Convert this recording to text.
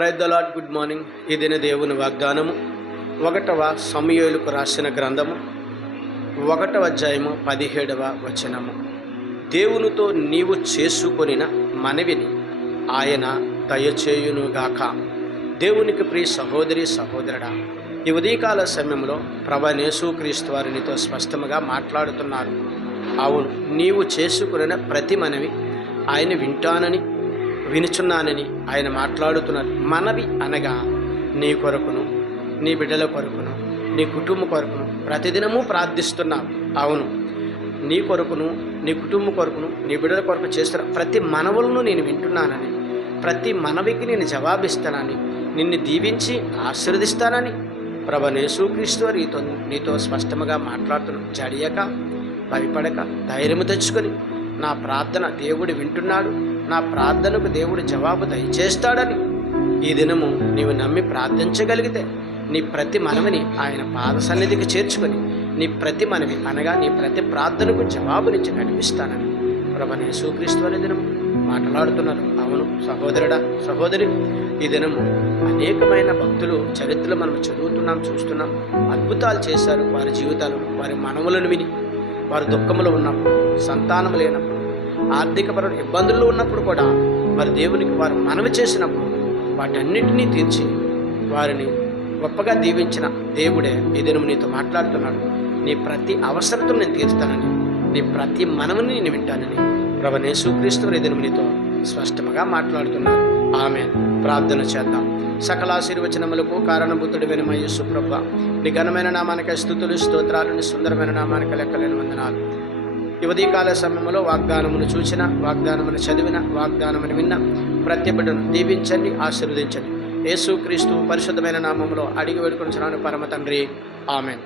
Praise the lord. Good morning. ఈ దిన దేవుని వాగ్దానము 1వ సమూయేలుకు రాసిన గ్రంథము 1వ అధ్యాయము 17వ వచనము. దేవునితో నీవు చేసుకొనిన మనవిని ఆయన దయచేయునుగాక. దేవునికి ప్రియ సహోదరి సహోదరుడా, ఈ ఉదయకాల సమయంలో ప్రభు యేసుక్రీస్తు వారు నీతో స్పష్టంగా మాట్లాడుతున్నారు. అవును, నీవు చేసుకున్న ప్రతి మనవి ఆయన వినుచున్నానని ఆయన మాట్లాడుతున్నారు. మనవి అనగా నీ కొరకును, నీ బిడ్డల కొరకును, నీ కుటుంబం కొరకును ప్రతిదినము ప్రార్థిస్తున్నావు. అవును, నీ కొరకును, నీ కుటుంబం కొరకును, నీ బిడ్డల కొరకు చేస్తున్న ప్రతి మనవులను నేను వింటున్నానని, ప్రతి మనవికి నేను జవాబిస్తానని, నిన్ను దీవించి ఆశీర్వదిస్తానని ప్రభు యేసుక్రీస్తు వారు నీతో స్పష్టంగా మాట్లాడుతున్నాను. జడియక, భయపడక, ధైర్యము తెచ్చుకొని నా ప్రార్థన దేవుడు వింటున్నాడు, నా ప్రార్థనకు దేవుడు జవాబు దయచేస్తాడని ఈ దినము నీవు నమ్మి ప్రార్థించగలిగితే నీ ప్రతి మనవిని ఆయన పాద సన్నిధికి చేర్చుకొని నీ ప్రతి మనవి అనగా నీ ప్రతి ప్రార్థనకు జవాబునిచ్చి నడిపిస్తానని ప్రభు యేసుక్రీస్తు వారి దినము మాట్లాడుతున్నారు. అవును సహోదరుడా, సహోదరి, ఈ దినము అనేకమైన భక్తులు చరిత్రలు మనం చదువుతున్నాం, చూస్తున్నాం. అద్భుతాలు చేశారు. వారి జీవితాలు, వారి మనవులను విని వారు దుఃఖంలో ఉన్నప్పుడు, సంతానం లేనప్పుడు, ఆర్థికపరమైన ఇబ్బందుల్లో ఉన్నప్పుడు కూడా మరి దేవునికి వారు మనవి చేసినప్పుడు వాటన్నిటినీ తీర్చి వారిని గొప్పగా దీవించిన దేవుడే ఈ దినము నీతో మాట్లాడుతున్నాడు. నీ ప్రతి అవసరతను నేను తీరుస్తానని, నీ ప్రతి మనవిని నేను వింటానని ప్రభు యేసుక్రీస్తు ఈ దినము నీతో స్పష్టంగా మాట్లాడుతున్నాడు. ఆమేన్. ప్రార్థన చేద్దాం. సకల ఆశీర్వచనములకు కారణభూతుడివైన మా యేసు ప్రభువా, నీ ఘనమైన నామానికి స్తుతులు, స్తోత్రాలు, నీ సుందరమైన నామానికి లెక్కలేని వందనాలు. ఈ ఉదయకాల సమయంలో వాగ్దానమును చూసిన, వాగ్దానమును చదివిన, వాగ్దానమును విన్న ప్రతి బిడ్డను దీవించండి, ఆశీర్వదించండి. యేసుక్రీస్తు పరిశుద్ధమైన నామములో అడిగి వేడుకొనుచున్నాను పరమ తండ్రి. ఆమేన్.